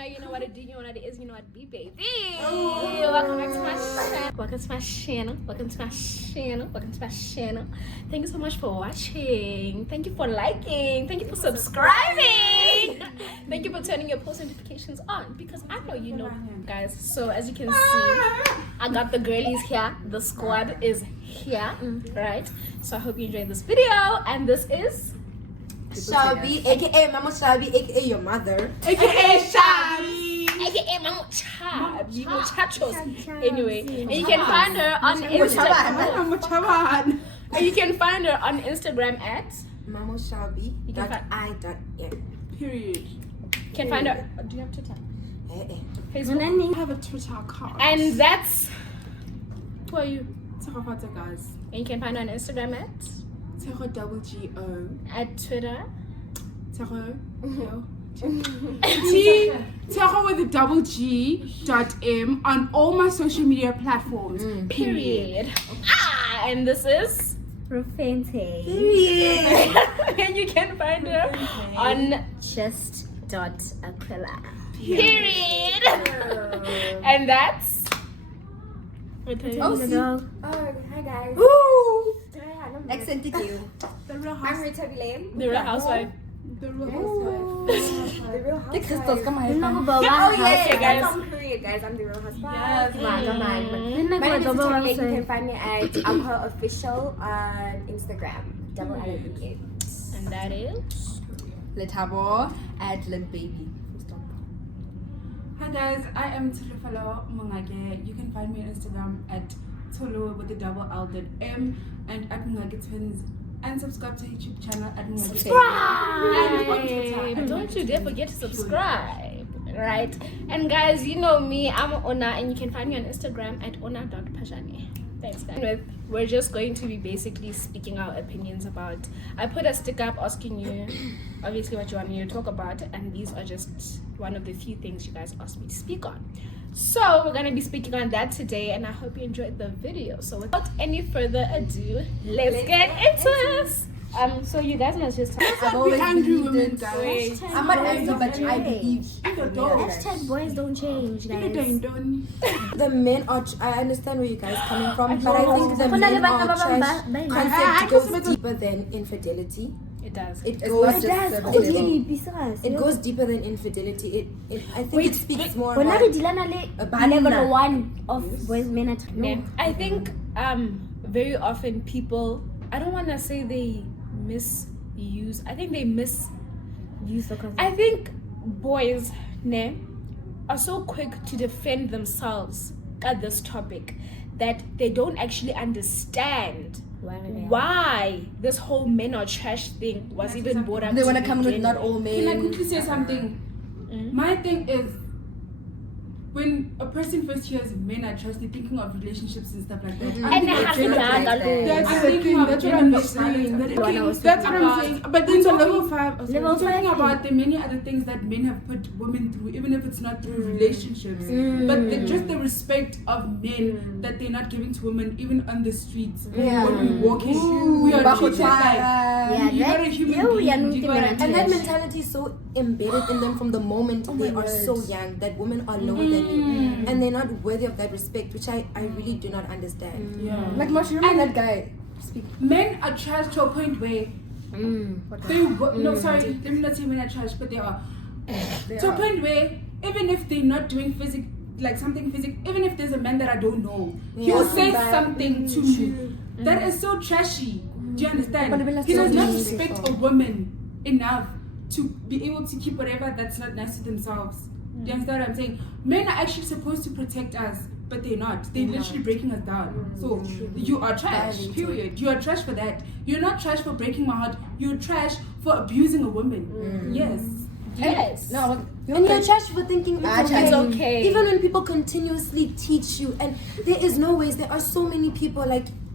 know, you know what it do, you know what it is, you know what it be, baby. Welcome back to my channel. Welcome to my channel. Welcome to my channel. Welcome to my channel. Thank you so much for watching. Thank you for liking. Thank you for subscribing. Thank you for turning your post notifications on because I know you know, guys. So as you can see, I got the girlies here. The squad is here, right? So I hope you enjoyed this video. And this is Shabi, aka Mama Shabi, aka your mother, aka Shabi, aka Mama Chabi, muchachos. Anyway, and you can find her on Instagram. And you can find her on Instagram at Mama Shabi. Period. You can find her. Do you have Twitter? Facebook. I have a Twitter account. And that's who are you? Terrafata, guys. And you can find her on Instagram at Terro at Twitter. Terro. Terro with a double G .m on all my social media platforms. Period. And this is Rufente. Period. and you can find her on Just.Aquila. Period. And that's Oh, hi guys. Woo! I'm Accented you. The Real Rita Bilame. the Real Housewife. The Real Housewife. The Real The crystals, come on. Okay, guys. I'm Korea, guys. I'm the Real Housewife. Yes, My name is Rita Bilame. You can find me at Aqua Official on Instagram. Double LBA. And that is Letabo at Lit Baby. Hi guys, I am Tulufalo Mungage. You can find me on Instagram at Tulu with the double L.M and at Mungage Twins. And subscribe to YouTube channel at Mungage. subscribe. Don't you dare forget to subscribe. Right? And guys, you know me, I'm Ona, and you can find me on Instagram at ona.pajani. Thanks, guys. We're just going to be basically speaking our opinions about. I put a sticker up asking you, obviously, what you want me to talk about, and these are just one of the few things you guys asked me to speak on. So we're gonna be speaking on that today, and I hope you enjoyed the video. So without any further ado, let's get into this. So you guys must just. I've always angry believed women, in. guys. I'm not angry, but I believe. Hashtag boys don't change, guys. The men are. I understand where you guys are coming from, but I think the men are trash. Concept goes deeper than infidelity. It does. It goes It goes deeper than infidelity. I think it speaks more When about I did level 1 of boys men at Yeah. I think very often people, I don't want to say they misuse, I think they use the concept. I think boys are so quick to defend themselves at this topic that they don't actually understand why this whole men are trash thing was even brought up. they want to come with not all men. Can I quickly say something? My thing is, when a person first hears men are trash, they're thinking of relationships and stuff like that. And That's what I'm saying. But then the level 5, Level talking 5, about the many other things that men have put women through, even if it's not through relationships. But just the respect of men that they're not giving to women, even on the streets. When we're walking, we are treated like you're not a human being. You gotta And that mentality is so embedded in them from the moment they are so young that women are lower than you and they're not worthy of that respect, which I really do not understand. Like mushroom that guy. Men are trash to a point where no, sorry, let me not say men are trash, but they are to a point where even if they're not doing something physical, even if there's a man that I don't know, he will say something to me that is so trashy. Do you understand? He does not respect a woman enough to be able to keep whatever that's not nice to themselves. Do you understand what I'm saying? Men are actually supposed to protect us, but they're not. They're literally breaking us down. So you are trash, period. You are trash for that. You're not trash for breaking my heart. You're trash for abusing a woman. Yes. No, and you're trash for thinking it's okay. Even when people continuously teach you, and there is no ways. There are so many people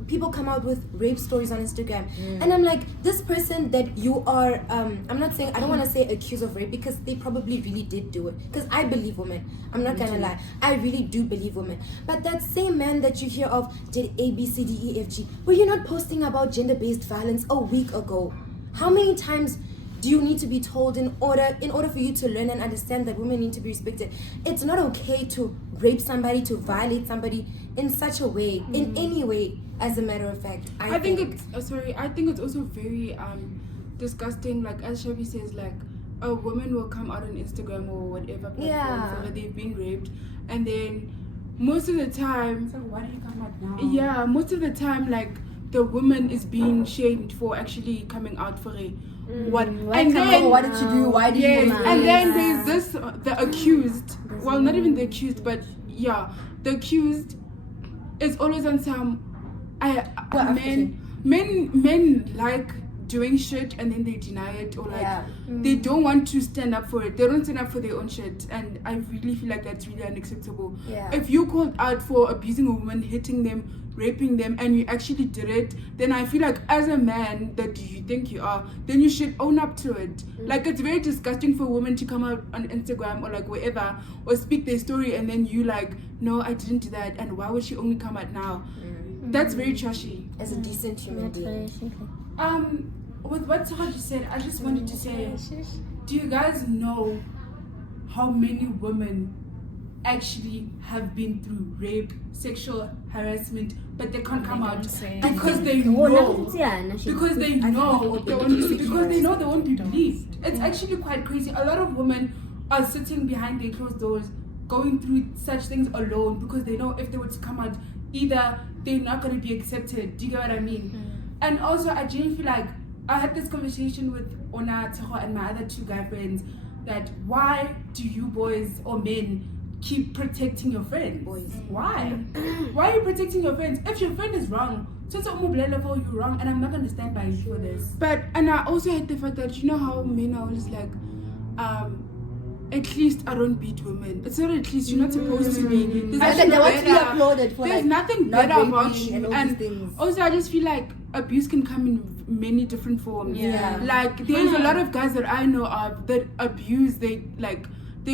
people come out with rape stories on Instagram, and I'm like, this person that you are I'm not saying, I don't want to say accused of rape, because they probably really did do it, because I believe women. I'm not gonna lie, I really do believe women. But that same man that you hear of did A, B, C, D, E, F, G, were you not posting about gender-based violence a week ago? How many times do you need to be told in order for you to learn and understand that women need to be respected? It's not okay to rape somebody, to violate somebody in such a way, in any way, as a matter of fact. I think it's also very disgusting, like as Shabby says, like a woman will come out on Instagram or whatever platform so that they've been raped, and then most of the time, so why do you come out now? Yeah, most of the time, like the woman is being shamed for actually coming out for it. What did you do? Why did you do? And then there's this the accused. Well, not even the accused, but yeah, the accused is always on some. Men like doing shit and then they deny it, or like they don't want to stand up for it. They don't stand up for their own shit, and I really feel like that's really unacceptable. If you called out for abusing a woman, hitting them, raping them, and you actually did it, then I feel like as a man that you think you are, then you should own up to it. Like it's very disgusting for women to come out on Instagram or like wherever or speak their story, and then you like, no, I didn't do that, and why would she only come out now? That's very trashy. As a decent human being. With what Sarah just said, I just wanted to say, do you guys know how many women actually have been through rape, sexual harassment, but they can't come out because they know they won't be believed. It's actually quite crazy. A lot of women are sitting behind their closed doors going through such things alone because they know if they were to come out, either they're not going to be accepted. Do you get what I mean? And also, I genuinely feel like I had this conversation with Ona, Teho, and my other two guy friends that why do you boys or men keep protecting your friends? Why? Why are you protecting your friends? If your friend is wrong, so you're wrong, and I'm not going to stand by you for this. And I also had the fact that, you know how men are always like, at least I don't beat women. It's not at least, you're not supposed to be. There's nothing better about you. And also I just feel like abuse can come in many different forms. Like there's a lot of guys that I know of that abuse their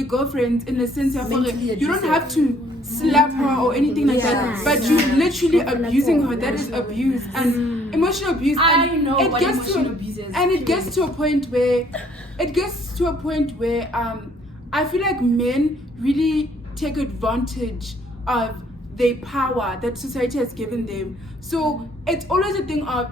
girlfriends in the sense of you don't have to slap her or anything like that, but you're literally abusing her. That is abuse and emotional abuse. I know what emotional abuse is. And it gets to a point where I feel like men really take advantage of the power that society has given them. So it's always a thing of,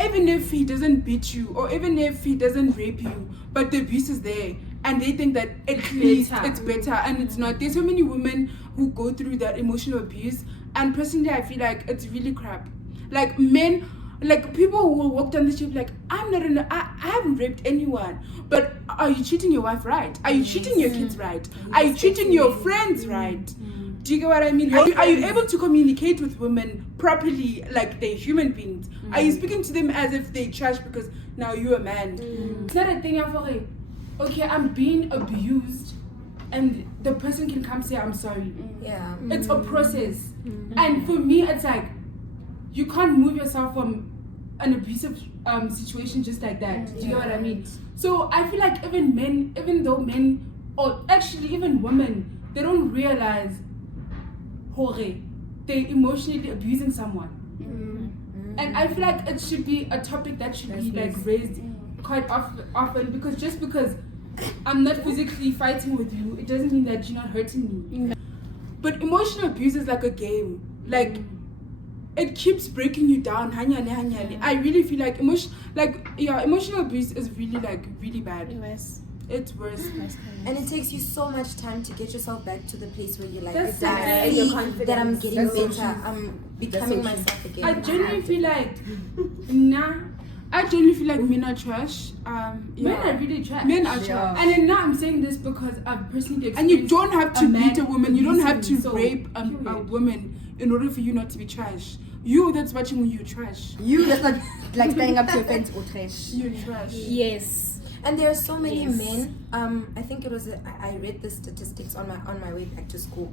even if he doesn't beat you or even if he doesn't rape you, but the abuse is there, and they think that at least it's better, and it's not. There's so many women who go through that emotional abuse, and personally I feel like it's really crap. Like men, like people who will walk down the street like, I haven't raped anyone, but are you treating your wife right? Are you treating your kids right? Are you treating your friends right? Do you get what I mean? Are you able to communicate with women properly like they're human beings? Are you speaking to them as if they're trash because now you're a man? It's not a thing of, okay, I'm being abused and the person can come say I'm sorry. It's a process. And for me it's like, you can't move yourself from an abusive situation just like that. Do you know what I mean? So I feel like even though men, or actually even women, they don't realize they're emotionally abusing someone. And I feel like it should be a topic that should be like raised quite often, because just because I'm not physically fighting with you, it doesn't mean that you're not hurting me. But emotional abuse is like a game. Like it keeps breaking you down. I really feel like emotional abuse is really bad. It's worse. And it takes you so much time to get yourself back to the place where you're like, that I'm getting better, I'm becoming myself again. I genuinely feel like men are trash. Men are really trash. Men are trash. And then now I'm saying this because I've personally experienced. And you don't have to beat a woman. You don't have to rape a woman in order for you not to be trash. You that's watching you trash. You that's not like standing up to your friends or trash. You're trash. Yes. And there are so many men. I think it was I read the statistics on my way back to school,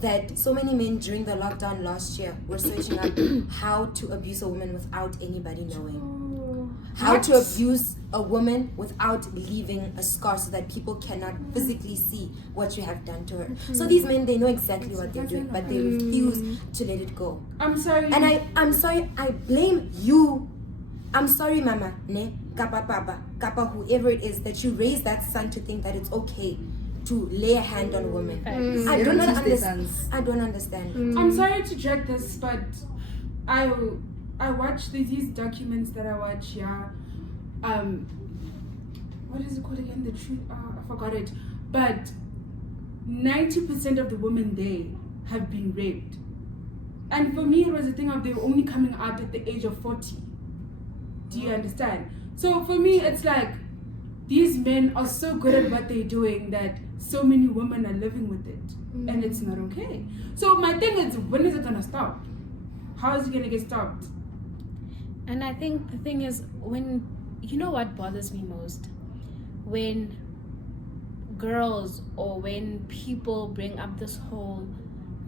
that so many men during the lockdown last year were searching up how to abuse a woman without anybody knowing. How to abuse a woman without leaving a scar so that people cannot physically see what you have done to her. So these men, they know exactly what they're doing, but they refuse to let it go. I'm sorry. And I'm sorry, I blame you. I'm sorry, Mama, ne? kappa papa, kappa whoever it is, that you raise that son to think that it's okay to lay a hand on women. I don't understand. I don't understand. I'm sorry to drag this, but I watch these documents that I watch. Yeah, what is it called again? The truth. I forgot it. But 90% of the women there have been raped. And for me, it was a thing of they were only coming out at the age of 40. Do you understand? So for me, it's like these men are so good at what they're doing that so many women are living with it. And it's not okay. So my thing is, when is it going to stop? How is it going to get stopped? And I think the thing is, when, you know what bothers me most? When girls or when people bring up this whole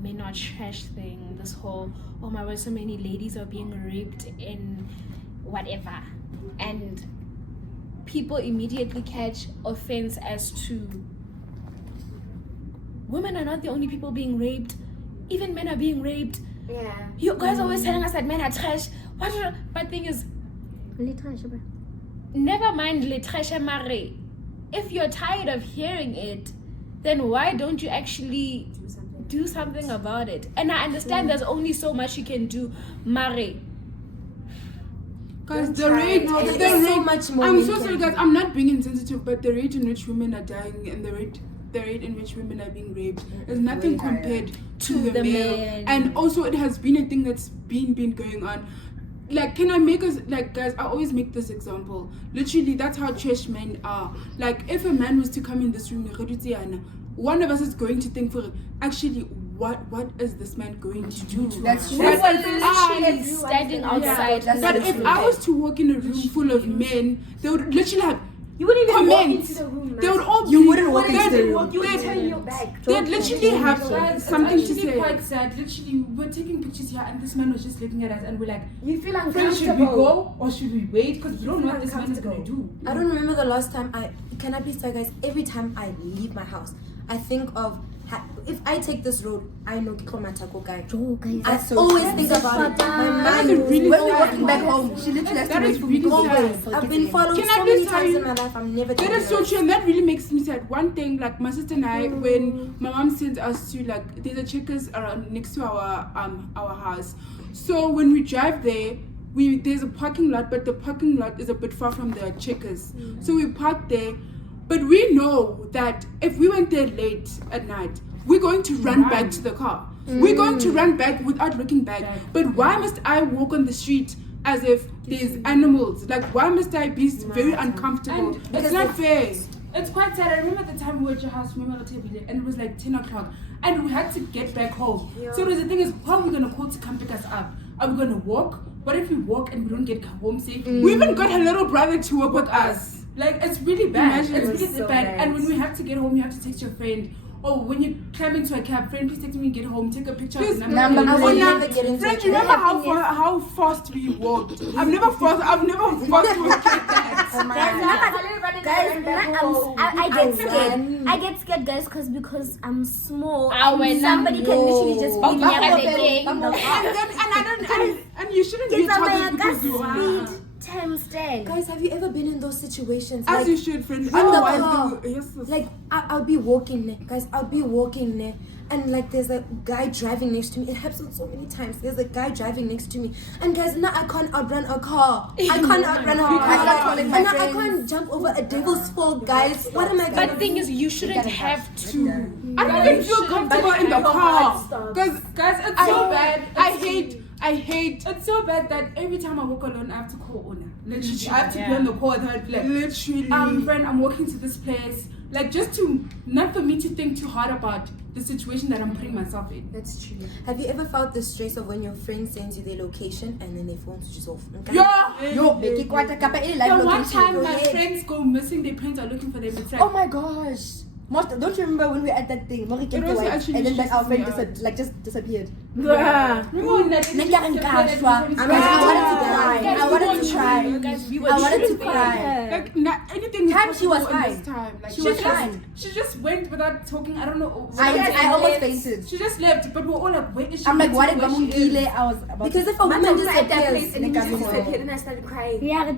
men are trash thing, this whole, oh my word, so many ladies are being raped in whatever, and people immediately catch offense as to women are not the only people being raped, even men are being raped. Yeah. You guys are always telling us that men are trash. But thing is, never mind le trash mare. If you're tired of hearing it, then why don't you actually do something about it? And I understand there's only so much you can do, mare. Guys, the rate, so much more. I'm so sorry, guys. I'm not being insensitive, but the rate in which women are dying and the rate in which women are being raped is nothing compared to the male. men. And also, it has been a thing that's been going on. Like, can I make us, like, guys, I always make this example. Literally, that's how trash men are. Like, if a man was to come in this room, one of us is going to think for, actually, what is this man going to do? That's true. That's literally standing outside. That's But if I was to walk in a room full of men, they would literally have You wouldn't even walk comments. into the room. They would all You be- wouldn't walk into they'd- the room. You would turn your back. They'd literally have Guys, something it's to actually say. quite sad. Literally, we're taking pictures here, and this man was just looking at us, and we're like, You feel "Friends, uncomfortable. should we go or should we wait? Because we don't know what this man is going to do." I don't remember the last time can I please tell you guys, every time I leave my house, I think of if I take this road, I know Kiko Matako guy. I so always sad. think about it. My That mind is really When we're sad. walking back home, she literally has to That wait is for me to really go. sad. I've been followed Can I so many just tell times you- in my life. I'm never That taking is so it. true, and that really makes me sad. One thing, like my sister and I, when my mom sends us to, like, there's a checkers around next to our house. So when we drive there, there's a parking lot, but the parking lot is a bit far from the checkers. So we park there, but we know that if we went there late at night, we're going to run back to the car. We're going to run back without looking back. But why must I walk on the street as if there's animals? Like, why must I be very uncomfortable? And It's not fair. It's quite sad. I remember the time we were at your house, and it was like 10 o'clock, and we had to get back home. So the thing is, who are we going to call to come pick us up? Are we going to walk? What if we walk and we don't get home safe? We even got her little brother to walk with us. Like, it's really bad. Imagine, It's it was really so bad. bad. And when we have to get home, you have to text your friend. Oh, when you climb into a cab, friend, please text me and get home. Take a picture of the number I will plate. never get into Friend, it. remember how fast we walked? I've never fast walked like that. I get scared. I get scared, guys, because I'm small. Ah, when Somebody can literally just beat me up at the game. And you shouldn't be It's a targeted mega because you are. speed times 10. Guys, have you ever been in those situations? As Like, you should, friend. in the Otherwise, car. yes. Like I'll be walking there, guys. I'll be walking there, and like there's a guy driving next to me. It happens so many times. There's a guy driving next to me, and guys, now I can't outrun a car. I can't outrun a car. I start calling my And now I friends. can't jump over a devil's fall, guys. What am I gonna But the do? thing is, you shouldn't have to. I don't even feel comfortable in the car. Stop. Because, guys, it's I- so bad. I hate. It's so bad that every time I walk alone, I have to call Ona. Literally, I have to be on the call with her. Like, literally. Friend, I'm walking to this place. Like, just to, not for me to think too hard about the situation that I'm putting myself in. That's true. Have you ever felt the stress of when your friend sends you their location and then their phone switches off? Yeah. Yo, Becky, kwata kapa ile live The one location. time Go my ahead. friends go missing, their parents are looking for them. It's like, Oh my gosh. Don't you remember when we were at that thing? Mori came It to was wife, actually and then like our friend stressing me out. just disappeared. Yeah. Remember that Nigga, I wanted to cry. I wanted to cry. Guys, we were I wanted to tripping. cry. like anything Time she was possible in fine. this time. Like She was fine. She just went without talking. I don't know. I almost fainted. She just left, but we're all like, where is she? I'm like, what if Where she is? Bamungile? I was about Because to... if a woman at that place disappears, and in you the just casino. disappeared and I started crying. Yeah, if a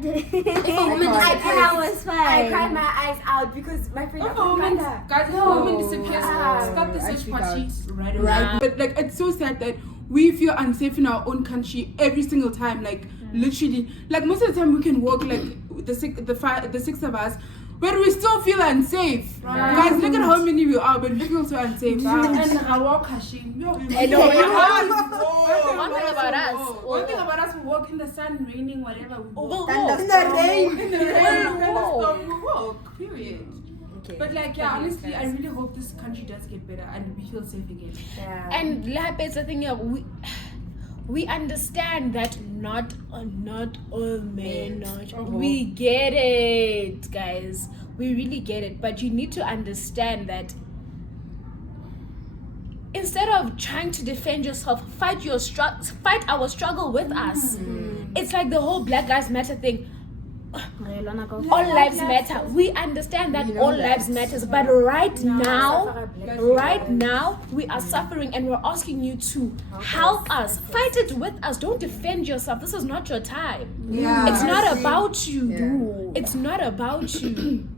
woman I and disappears, I was fine. I cried my eyes out because my friend If a woman, guys, if a woman disappears, stop the I search freak party out. right away. But like, it's so sad that we feel unsafe in our own country every single time. Like, literally, like most of the time we can walk like the six of us, but we still feel unsafe. Guys, look at how many we are, but we feel so unsafe. And I walk Hashim. One thing about us. One thing about us, we walk in the sun, raining, whatever. We walk. In the rain. In the rain, we walk. Period. Okay. But like, yeah, honestly, I really hope this country does get better and we feel safe again. Yeah. And it's the thing, we understand that not all men. We get it, guys. We really get it. But you need to understand that instead of trying to defend yourself, fight our struggle with us. It's like the whole Black Lives Matter thing. All lives matter. We understand that all lives matters, but right now we are suffering, and we're asking you to help us, fight it with us. Don't defend yourself. This is not your time. It's not about you. It's not about you.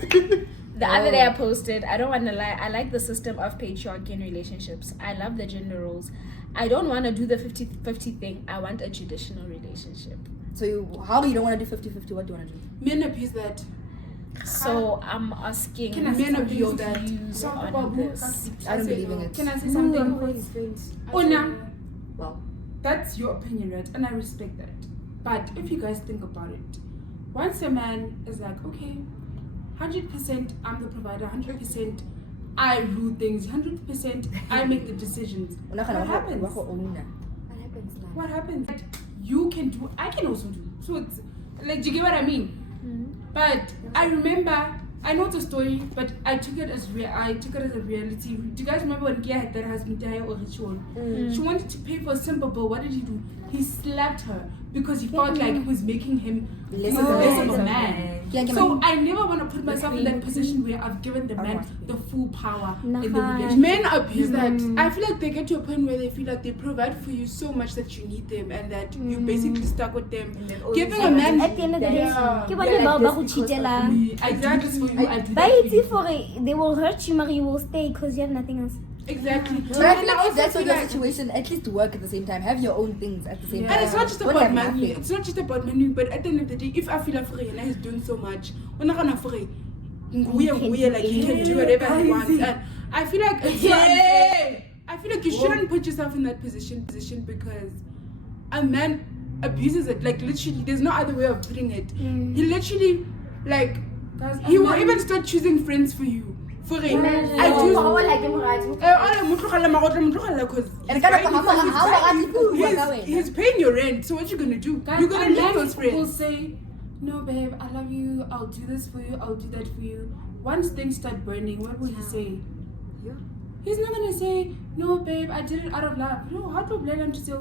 The other day I posted, I don't want to lie, I like the system of patriarchy in relationships. I love the gender roles. I don't want to do the 50-50 thing. I want a traditional relationship. So how you don't want to do 50-50? What do you want to do? Men abuse that. So I'm asking, Can I say men something abuse about that? views on this. I don't believe in it. Can I say something? Ona, Well, that's your opinion, right? And I respect that. But if you guys think about it, once a man is like, okay, 100% I'm the provider, 100% I rule things, 100% I make the decisions. What happens? What happens now? What happens? That you can do, I can also do. So it's like, do you get what I mean? But I remember, I know the story, but I took it as a reality. Do you guys remember when Gia had that husband die or ritual? She wanted to pay for a simple bill. What did he do? He slapped her because he felt like he was making him less of a man. So I never want to put myself in that position where I've given the man the full power in the relationship. Men abuse that. I feel like they get to a point where they feel like they provide for you so much that you need them and that you basically stuck with them. Giving a man At the end of the day, ke bone bao ba go cheatela. I do this for you, I do Ba that for itse you. for they will hurt you, but you will stay because you have nothing else. Exactly. but I feel like if that's not your situation, at least work at the same time. Have your own things at the same time. And it's not just Don't about have money. nothing. It's not just about money. But at the end of the day, if I feel free and he's doing so much, we're not gonna free. Like he can do whatever he wants. And I feel like it's so unfair. I feel like you shouldn't put yourself in that position because a man abuses it. Like literally, there's no other way of putting it. He literally, like, he will even start choosing friends for you. For it. I do. He's paying your rent, so what you gonna do? You're gonna leave those friends. People say, no babe, I love you, I'll do this for you, I'll do that for you. Once things start burning, what will he say? He's not gonna say, no babe, I did it out of love. No, how do I to say,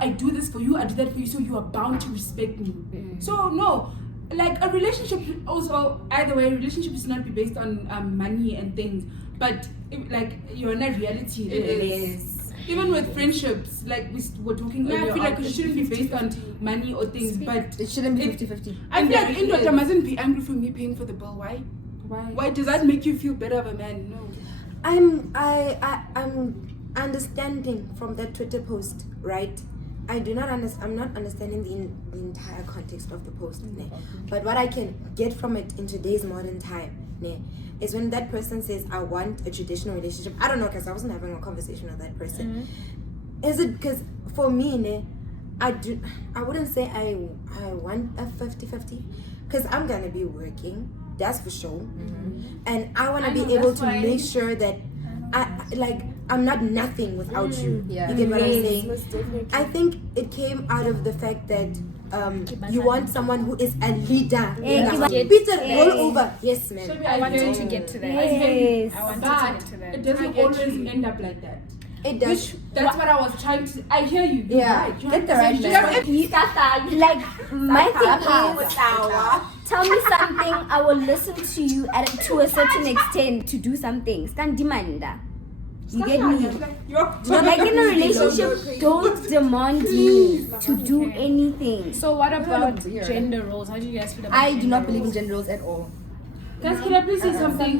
I do this for you, I do that for you, so you are bound to respect me. So no, like a relationship also, either way, a relationship should not be based on money and things, but like you're in a reality. It is. Even with friendships, like we were talking earlier, I feel like it shouldn't be based on money or things, but It shouldn't be 50-50. I feel like Indota mustn't be angry for me paying for the bill. Why? Why does that make you feel better of a man? No. I'm understanding from that Twitter post, right? I'm not understanding the entire context of the post, ne? But what I can get from it in today's modern time, ne, is when that person says, I want a traditional relationship. I don't know, because I wasn't having a conversation with that person. Is it because for me, ne, I wouldn't say I want a 50-50, because I'm gonna be working, that's for sure. And I want to be able to make sure that I'm not nothing without you. Yeah. You get what I'm saying? Most definitely. I think it came out of the fact that you want someone who is a leader. Peter, roll over. Yes, ma'am. I wanted to get to that. Yes. I wanted to But get to that. it doesn't always end up like that. It does. That's what I was trying to. I hear you. You're Yeah. right. Get the right man. Like my thing is, tell me something, I will listen to you to a certain extent to do something. Stand demanda. You get me? Like in a relationship, don't demand me to do anything. So what about gender roles? How do you guys feel about I do not believe in gender roles at all. Guys, can I please say something?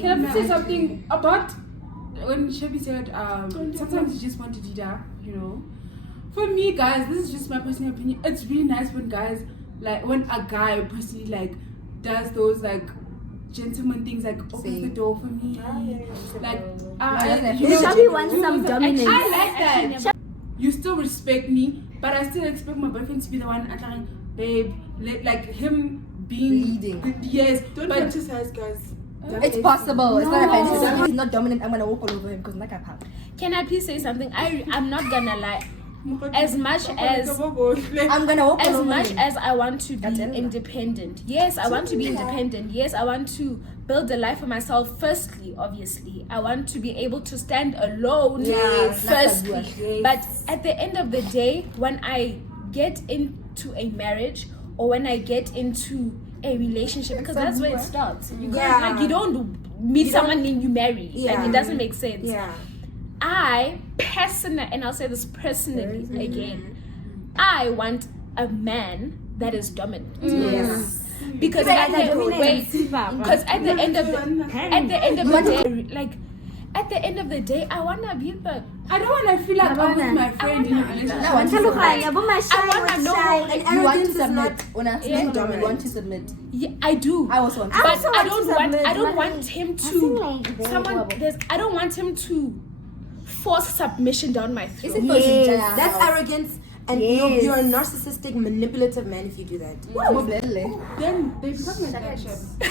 Can I please say something about when Shelby said sometimes you just want to do that, you know? For me, guys, this is just my personal opinion. It's really nice when guys when a guy personally does those gentleman things, opens the door for me. Shelby wants some dominance. I like that. You still respect me, but I still expect my boyfriend to be the one attacking, babe, him being Leading. Yes, Don't but fantasize, guys. It's possible. It's not a fantasy. If he's not dominant, I'm gonna walk all over him because I'm like a pop. Can I please say something? I'm not gonna lie. As much as I'm gonna walk all as over much him. as I want to be independent, yes, I want to be independent. Yes, I want to build a life for myself. Firstly, obviously, I want to be able to stand alone. Yes, firstly, yes. but at the end of the day, when I get into a marriage or when I get into a relationship, because that's where it starts. You can't, you don't meet someone and you marry. It doesn't make sense. Yeah. I personally, and I'll say this personally again, I want a man that is dominant. Yes. Because at the end of the day, I wanna be the. I don't want to feel like I'm with my friend in a relationship. I wanna know. And You want arrogance to is not. submit. When I say dominant, you want to submit. Yeah, I do. I also want to. But also I want to don't want submit, him I feel like to they're someone. horrible. I don't want him to force submission down my throat. Is it Yes. That's arrogance, and Yes. you're a narcissistic, manipulative man if you do that. Then they become like that, Shep. They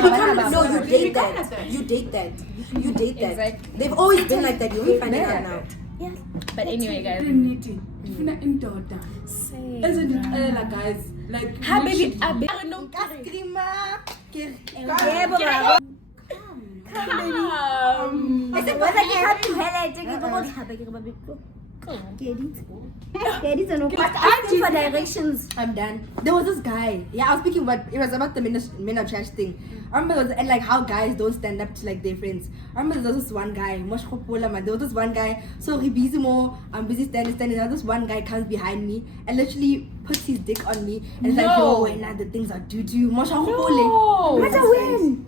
become, no, you date that. You date that. You date that. Exactly. They've always been like that. You're only finding out now. But anyway, guys. Trinity. Different in daughter. Isn't it, guys? Hi, baby. No. Asking for directions. I'm done. There was this guy. Yeah, I was speaking about it was about the men of trash thing. I remember it was, and how guys don't stand up to their friends. I remember there was this one guy, there was this one guy, so he busy more, I'm busy standing. Now this one guy comes behind me and literally puts his dick on me and it's like, yo, and now the things I do to you. No. What a win!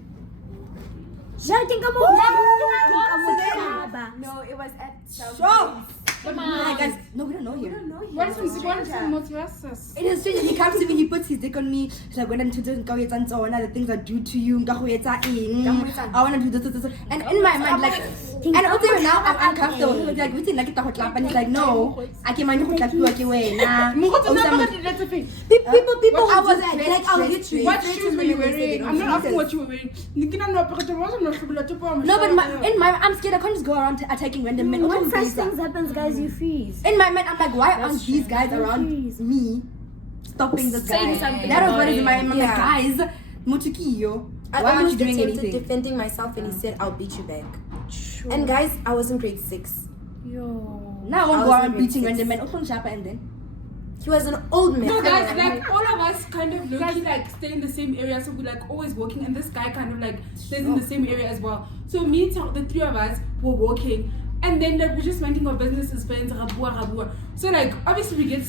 No, it was at Sure. Come Guys, on. no, we don't know him. What is motivations? It is strange. He comes to me, he puts his dick on me. He's like, when I'm to do the things I do to you, I want to do this. And in my mind, and also now I'm uncomfortable. He's like, we think like it's a and he's like, no, I can't mind to clap you away. People I will was do that. I'll hit you. What shoes were you wearing? I'm not asking what you were wearing. No, but I'm scared. I can't just go around attacking random men. When such things happens, guys, you freeze. In my mind, I'm like, why aren't these guys around me stopping this guy? Saying something That was what about is in my it. mind. I'm like, guys, Mutukiyo, I why aren't you almost doing attempted anything? defending myself and he said, I'll beat you back. And guys, I was in grade 6. Yo. Now I won't I go was around in beating grade random men. Open shop and then. He was an old man. No, guys, all of us kind of low-key stay in the same area, so we're always walking, and this guy kind of stays in the same area as well. So the three of us were walking, and then we're just minding our businesses, friends, rabua. So obviously we get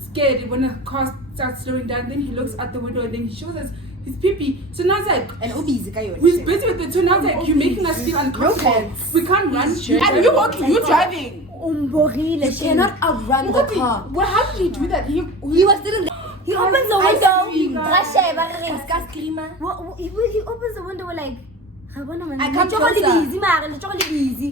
scared when the car starts slowing down. Then he looks out the window, and then he shows us his pee. So now it's And Obi's guy. we're busy with it. So now it's you're making us feel uncomfortable. We can't run. And you're walking, you're driving. You cannot outrun the car. Well, how did he do that? He was still in the. He opens the window. He opens the window like, I come closer. busy.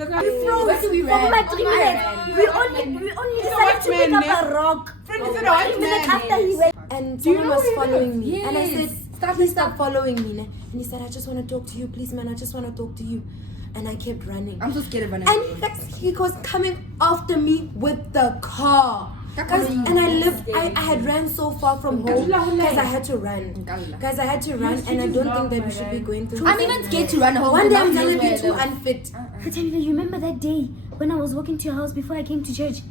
Where do we For run? my 3 minutes, we only decided to pick up a rock. 3 minutes after he went. And someone was following me. And I said, please stop following me. And he said, I just want to talk to you. Please, man, I just want to talk to you. And I kept running. I'm so scared of running. And he was coming after me with the car. Guys, and I had ran so far from home. Guys, I had to run. Guys, I had to run, and I don't think that we should be going through. I'm even scared to run home. One day I'm gonna be too unfit. Katani, you remember that day when I was walking to your house before I came to church?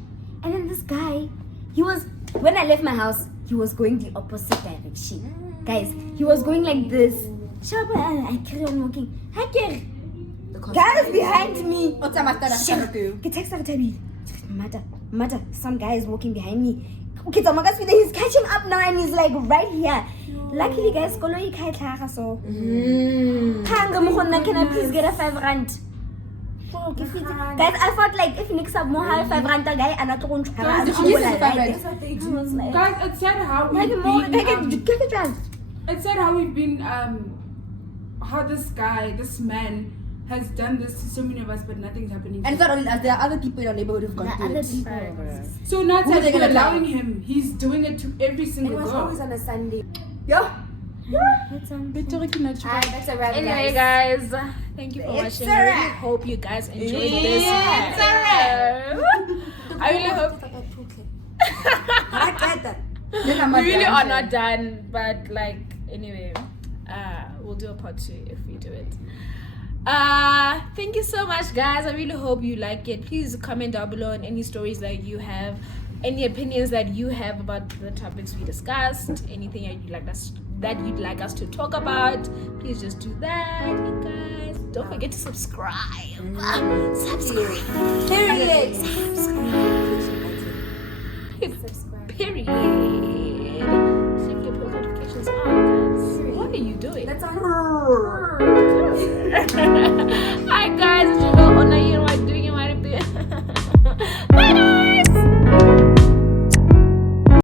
And then this guy, when I left my house, he was going the opposite direction. Guys, he was going like this. Sharp, I carry on walking. Guys behind me. Mother, some guy is walking behind me. Okay, so he's catching up now and he's like right here. Luckily, guys, so. Can I please get a 5 rand? Guys, I thought like if Nick's up more high 5 rand guy and I don't Guys, it's sad how we've been how this man has done this to so many of us, but nothing's happening. And it's not only us, there are other people in our neighborhood who've gone through it. So not Who are they that gonna allowing him, he's doing it to every single It was girl. always on a Sunday. That's That's a wrap, Anyway, guys. guys, thank you for watching. I really hope you guys enjoyed this. I really hope. We really are not done, but like anyway, we'll do a part 2 if we do it. Thank you so much, guys. I really hope you like it. Please comment down below on any stories that you have, any opinions that you have about the topics we discussed, anything that you'd like us to talk about. Please just do that, you guys. Don't forget to subscribe. Subscribe. Period. Period. Check your post notifications on, guys. What are you doing? That's on. Hi, guys.